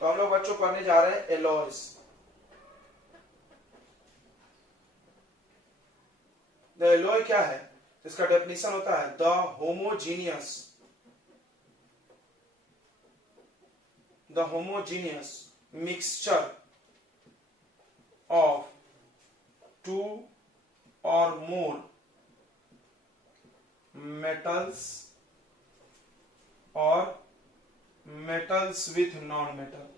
तो हम लोग बच्चों पढ़ने जा रहे हैं एलॉयज। द एलॉय क्या है? इसका डेफिनेशन होता है the homogeneous mixture of two और more metals or metals with non-metal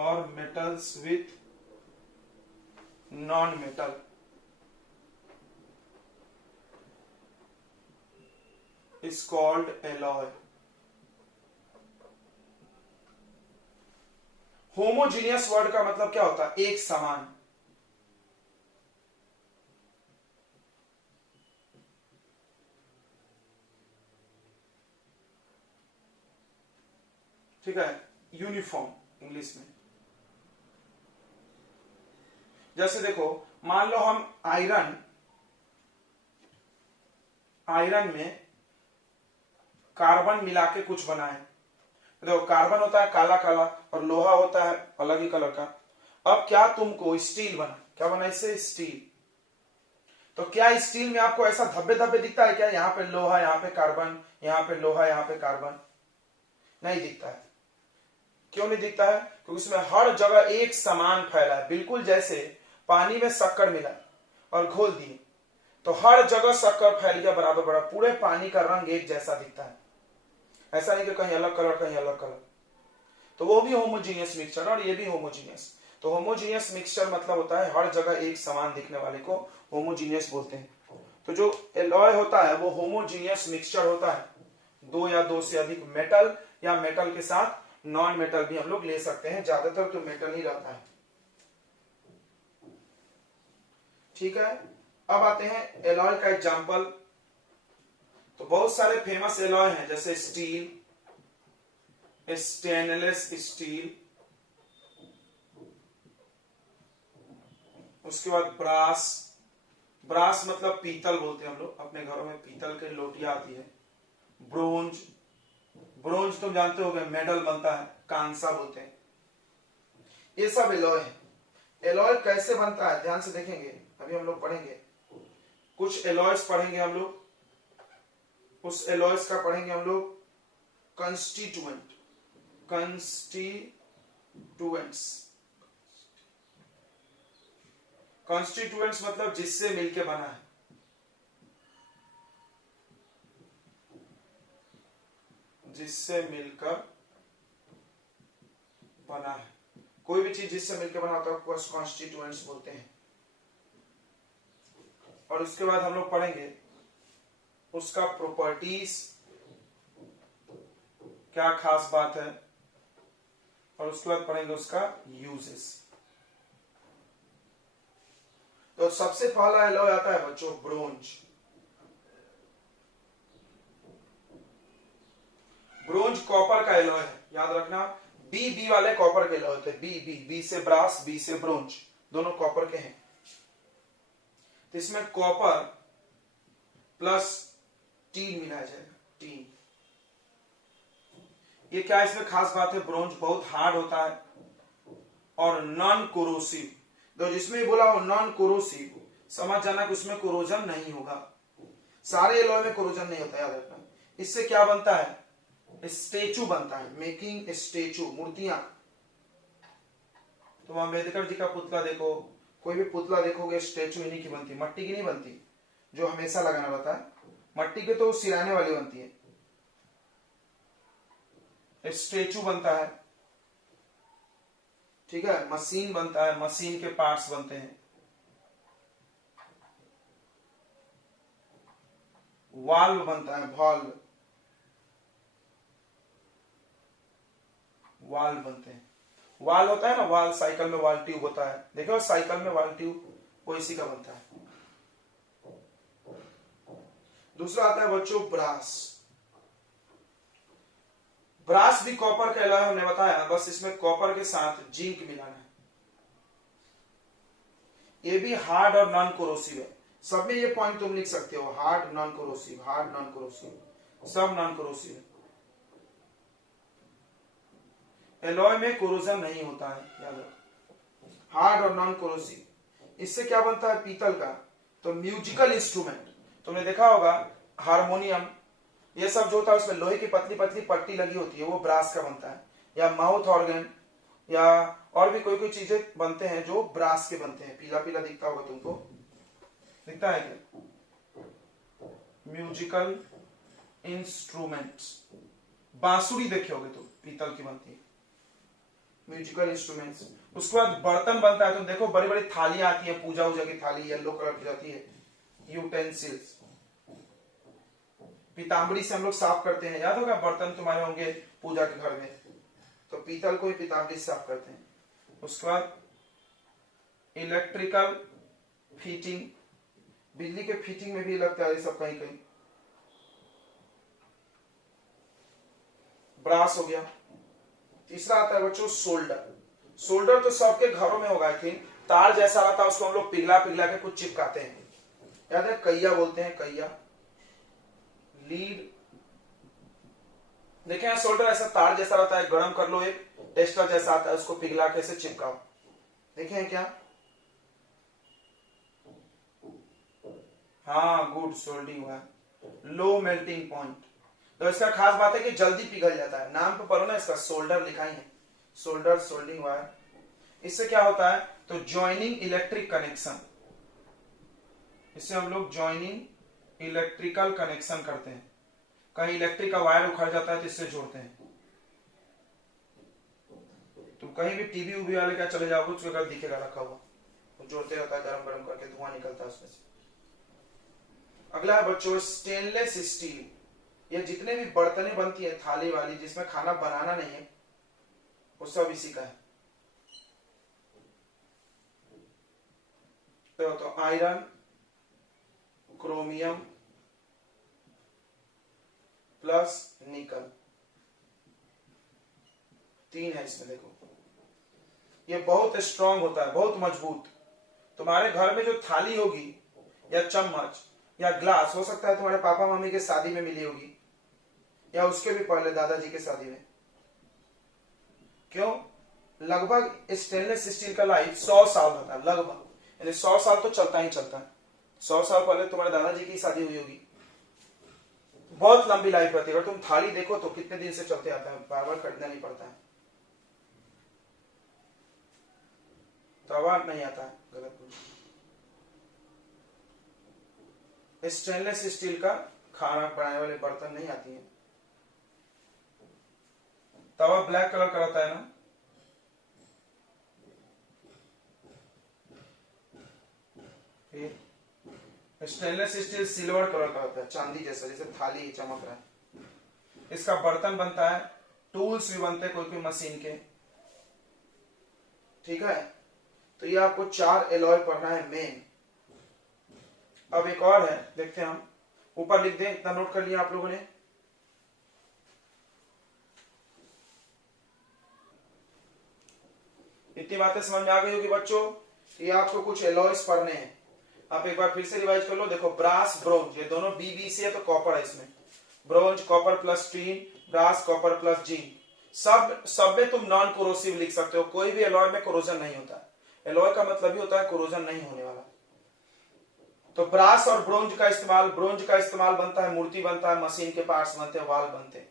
or metals with non-metal is called alloy. Homogeneous word का मतलब क्या होता है? एक समान। ठीक है, यूनिफॉर्म इंग्लिश में। जैसे देखो, मान लो हम आयरन में कार्बन मिला के कुछ बनाए। देखो, कार्बन होता है काला काला और लोहा होता है अलग ही कलर का। अब क्या तुमको स्टील बना, क्या बना इससे? स्टील। तो क्या स्टील में आपको ऐसा धब्बे धब्बे दिखता है क्या? यहाँ पे लोहा, यहाँ पे कार्बन, यहाँ पे लोहा, यहाँ पे कार्बन, नहीं दिखता है। क्यों नहीं दिखता है? क्योंकि उसमें हर जगह एक समान फैला है। बिल्कुल जैसे पानी में शक्कर मिला और घोल दिए तो हर जगह शक्कर फैल गया बराबर बराबर, पूरे पानी का रंग एक जैसा दिखता है। ऐसा नहीं कि कहीं अलग कलर कहीं अलग कलर। तो वो भी होमोजीनियस मिक्सचर और ये भी होमोजीनियस। तो होमोजीनियस मिक्सचर मतलब होता है हर जगह एक समान दिखने वाले को होमोजीनियस बोलते हैं। तो जो एलॉय होता है वो होमोजीनियस मिक्सचर होता है, दो या दो से अधिक मेटल या मेटल के साथ नॉन मेटल भी हम लोग ले सकते हैं, ज्यादातर तो मेटल ही रहता है। ठीक है, अब आते हैं एलॉय का एग्जांपल। तो बहुत सारे फेमस एलॉय हैं, जैसे स्टील, स्टेनलेस स्टील, उसके बाद ब्रास। ब्रास मतलब पीतल बोलते हैं हम लोग, अपने घरों में पीतल के लोटियां आती है। ब्रोंज, ब्रोंज तुम जानते होगे मेडल बनता है, कांसा बोलते हैं। ये सब एलॉय है। एलॉय कैसे बनता है ध्यान से देखेंगे, अभी हम लोग पढ़ेंगे। कुछ एलॉयस पढ़ेंगे हम लोग, उस एलॉयस का पढ़ेंगे हम लोग कंस्टिट्यूएंट। कंस्टिट्यूएंट्स मतलब जिससे मिलके बना है। जिससे मिलकर बना है, कोई भी चीज जिससे मिलकर बना होता है उसको कॉन्स्टिट्यूएंट्स बोलते हैं। और उसके बाद हम लोग पढ़ेंगे उसका प्रॉपर्टीज, क्या खास बात है, और उसके बाद पढ़ेंगे उसका यूजेस। तो सबसे पहला एलॉय आता है बच्चों ब्रोंज। ब्रोंज कॉपर का एलॉय है, याद रखना। बी वाले कॉपर के एलॉय होते हैं। बी से ब्रास, बी से ब्रोंज, दोनों कॉपर के हैं। तो इसमें कॉपर प्लस टीन मिलाया जाएगा, टीन। ये क्या इसमें खास बात है? ब्रोंज बहुत हार्ड होता है और नॉन कोरोसिव। तो जिसमें बोला हो नॉन कोरोसिव, समझ जाना कि उसमें कोरोजन नहीं होगा। सारे एलॉय में कोरोजन नहीं होता, याद रखना। इससे क्या बनता है? स्टेचू बनता है, मेकिंग स्टेचू, मूर्तियां। तुम अम्बेडकर जी का पुतला देखो, कोई भी पुतला देखोगे स्टेचू इन्हीं की बनती, मट्टी की नहीं बनती जो हमेशा लगाना रहता है। मट्टी के तो सिराने वाली बनती है, स्टेचू बनता है। ठीक है, मशीन बनता है, मशीन के पार्ट्स बनते हैं। वाल्व बनता है, वाल्व बनते हैं। वाल होता है ना, वाल, साइकिल में वाल ट्यूब होता है, देखो साइकिल में वाल ट्यूब, वो इसी का बनता है। दूसरा आता है बच्चों ब्रास। ब्रास भी कॉपर का एलॉय हमने बताया ना, बस इसमें कॉपर के साथ जिंक मिलाना है। ये भी हार्ड और नॉन कोरोसिव है। सब में ये पॉइंट तुम लिख सकते हो, hard non corrosive, hard non corrosive, सब नॉन कोरोसिव है। एलॉय में कोरोजन नहीं होता है, याद रखो, हार्ड और नॉन कोरोसिव। इससे क्या बनता है, पीतल का। तो म्यूजिकल इंस्ट्रूमेंट, तुमने देखा होगा हारमोनियम, ये सब जो होता है उसमें लोहे की पतली पतली पट्टी लगी होती है, वो ब्रास का बनता है। या माउथ ऑर्गन या और भी कोई कोई चीजें बनते हैं जो ब्रास के बनते हैं। पीला पीला दिखता होगा तुमको, दिखता है क्या, म्यूजिकल इंस्ट्रूमेंट्स। बांसुरी देखे होगे तुम, पीतल की बनती है, म्यूजिकल इंस्ट्रूमेंट्स। उसके बाद बर्तन बनता है, तुम देखो बड़ी बड़ी थालियां आती है, पूजा वूजा की थाली येलो कलर की रहती है, यूटेंसिल्स। पीताम्बरी से हम लोग साफ करते हैं, याद होगा बर्तन तुम्हारे होंगे पूजा के घर में, तो पीतल को ही पीताम्बरी से साफ करते हैं। उसके बाद इलेक्ट्रिकल फिटिंग, बिजली के फिटिंग में भी लगता है ये सब कहीं कहीं। ब्रास हो गया। तीसरा आता है बच्चों सोल्डर। सोल्डर तो सबके घरों में होगा, आई थिंक, तार जैसा रहता है, उसको हम लोग पिघला पिघला के कुछ चिपकाते हैं, याद है, कैया बोलते हैं, कैया, लीड। देखें यहाँ सोल्डर ऐसा तार जैसा रहता है, गर्म कर लो, एक टेस्टर जैसा आता है, उसको पिघला के ऐसे चिपकाओ। देखें क्या, हाँ गुड, सोल्डिंग हुआ है, लो मेल्टिंग पॉइंट। तो इसका खास बात है कि जल्दी पिघल जाता है। नाम पे पढ़ो ना इसका, सोल्डर लिखा ही है, सोल्डर, सोल्डिंग वायर। इससे क्या होता है, तो ज्वाइनिंग इलेक्ट्रिक कनेक्शन, इससे हम लोग ज्वाइनिंग इलेक्ट्रिकल कनेक्शन करते हैं। कहीं इलेक्ट्रिक का वायर उखड़ जाता है तो इससे जोड़ते हैं। तुम कहीं भी टीवी उवी वाले क्या चले जाओगे, उसके घर दिखेगा रखा हुआ, वो जोड़ते रहता है, गरम गरम करके धुआं निकलता है उसमें से। अगला है बच्चों स्टेनलेस स्टील। ये जितने भी बर्तनें बनती है थाली वाली, जिसमें खाना बनाना नहीं है, वो सब इसी का है। तो आयरन, क्रोमियम प्लस निकल, तीन है इसमें। देखो ये बहुत स्ट्रांग होता है, बहुत मजबूत। तुम्हारे घर में जो थाली होगी या चम्मच या ग्लास, हो सकता है तुम्हारे पापा मम्मी के शादी में मिली होगी, या उसके भी पहले दादाजी के शादी में। क्यों, लगभग स्टेनलेस स्टील का लाइफ 100 साल रहता है, लगभग, यानी 100 साल तो चलता ही चलता है। 100 साल पहले तुम्हारे दादाजी की शादी हुई होगी, बहुत लंबी लाइफ रहती है। अगर तुम थाली देखो तो कितने दिन से चलते आता है, बार बार खरीदना नहीं पड़ता है। तवा नहीं आता है, गलत बोल। स्टेनलेस स्टील का खाना बनाने वाले बर्तन नहीं आती है। तवा ब्लैक कलर का रहता है ना, स्टेनलेस स्टील सिल्वर कलर का होता है, चांदी जैसा, जैसे थाली चमक रहा है। इसका बर्तन बनता है, टूल्स भी बनते हैं कोई कोई मशीन के, ठीक है। तो ये आपको 4 एलॉय पढ़ना है मेन। अब एक और है, देखते हैं हम, ऊपर लिख दें, इतना नोट कर लिया आप लोगों ने। इतनी बातें समझ में आ गई होगी बच्चों, ये आपको कुछ एलॉयस पढ़ने हैं। आप एक बार फिर से रिवाइज कर लो। देखो ब्रास, ब्रोंज, ये दोनों बी से है तो कॉपर है इसमें। Bronze copper plus tin, brass copper plus zinc. सब में तुम नॉन कोरोसिव लिख सकते हो, कोई भी एलॉय में कोरोजन नहीं होता। एलॉय का मतलब ही होता है कोरोजन नहीं होने वाला। तो ब्रास और ब्रोंज का इस्तेमाल बनता है, मूर्ति बनता है, मशीन के पार्ट्स बनते हैं, वाल बनते हैं।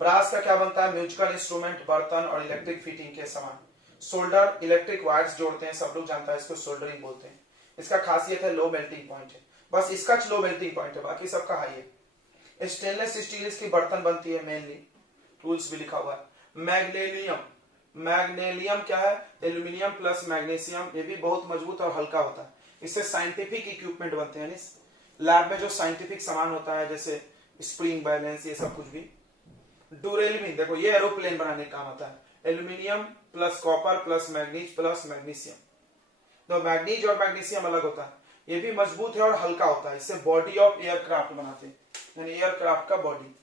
ब्रास का क्या बनता है, म्यूजिकल इंस्ट्रूमेंट, बर्तन और इलेक्ट्रिक फिटिंग के सामान। सोल्डर, इलेक्ट्रिक वायर्स जोड़ते हैं, सब लोग जानता है इसको, सोल्डरिंग बोलते हैं। इसका खासियत है लो मेल्टिंग पॉइंट है, बस इसका लो मेल्टिंग पॉइंट है, बाकी सबका हाई है। स्टेनलेस स्टील इसकी बर्तन बनती है मेनली, टूल्स भी लिखा हुआ है। मैग्नेलियम, मैग्नेलियम क्या है, एल्यूमिनियम प्लस मैग्नीशियम, ये भी बहुत मजबूत और हल्का होता है। इससे साइंटिफिक इक्विपमेंट बनते हैं, लैब में जो साइंटिफिक सामान होता है, जैसे स्प्रिंग बैलेंस, ये सब कुछ भी। डुरेलमिन, देखो ये एरोप्लेन बनाने का काम आता है, aluminium plus copper plus manganese plus magnesium. तो मैग्नीज और मैग्नीशियम अलग होता है, ये भी मजबूत है और हल्का होता है। इससे बॉडी ऑफ एयरक्राफ्ट बनाते हैं, यानी एयरक्राफ्ट का बॉडी।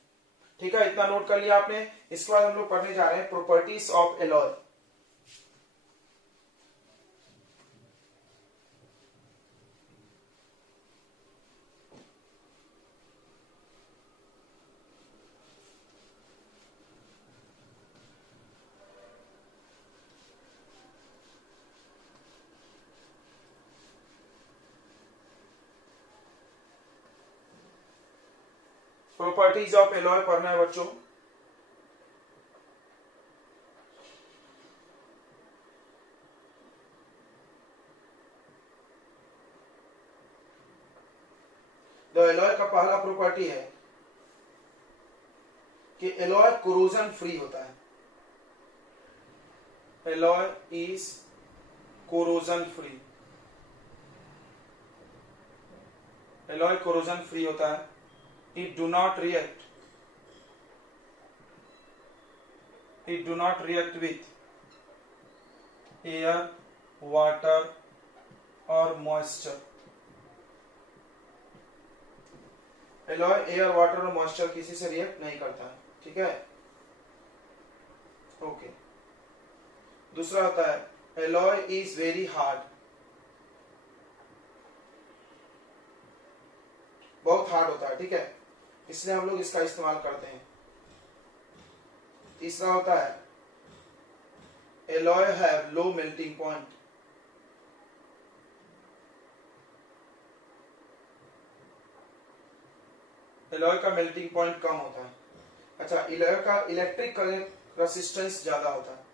ठीक है, इतना नोट कर लिया आपने। इसके बाद हम लोग पढ़ने जा रहे हैं properties of alloy. Properties of alloy पढ़ना है बच्चों। तो एलॉय का पहला प्रॉपर्टी है कि एलॉय कोरोजन फ्री होता है। Alloy is corrosion free. Alloy corrosion free होता है। It do not react with air, water और मॉइस्चर। एलॉय एयर, वाटर और मॉइस्चर किसी से रिएक्ट नहीं करता है। ठीक है, ओके। दूसरा होता है एलॉय इज वेरी हार्ड। बहुत हार्ड होता है, ठीक है, इसलिए हम लोग इसका इस्तेमाल करते हैं। तीसरा होता है alloy have low melting point. Alloy का मेल्टिंग पॉइंट कम होता है। अच्छा, एलॉय का इलेक्ट्रिक करंट रेसिस्टेंस ज्यादा होता है।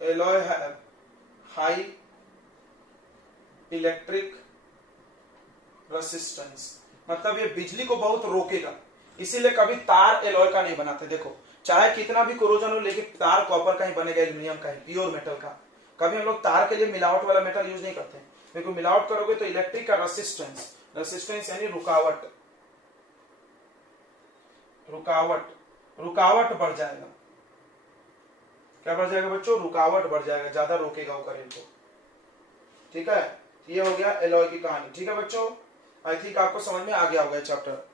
Alloy have high electric resistance, मतलब ये बिजली को बहुत रोकेगा, इसीलिए कभी तार एलॉय का नहीं बनाते। देखो, चाहे कितना भी कोरोजन हो, लेकिन तार कॉपर का ही बनेगा, एल्यूमिनियम का ही, प्योर मेटल का। कभी हम लोग तार के लिए मिलावट वाला मेटल यूज नहीं करते, क्योंकि मिलावट करोगे तो इलेक्ट्रिक का रेसिस्टेंस यानी रुकावट बढ़ जाएगा। क्या बढ़ जाएगा बच्चों? रुकावट बढ़ जाएगा, ज्यादा रोकेगा वो करंट को। ठीक है, ये हो गया एलॉय की कहानी। ठीक है बच्चों, आई थिंक आपको समझ में आ गया होगा चैप्टर।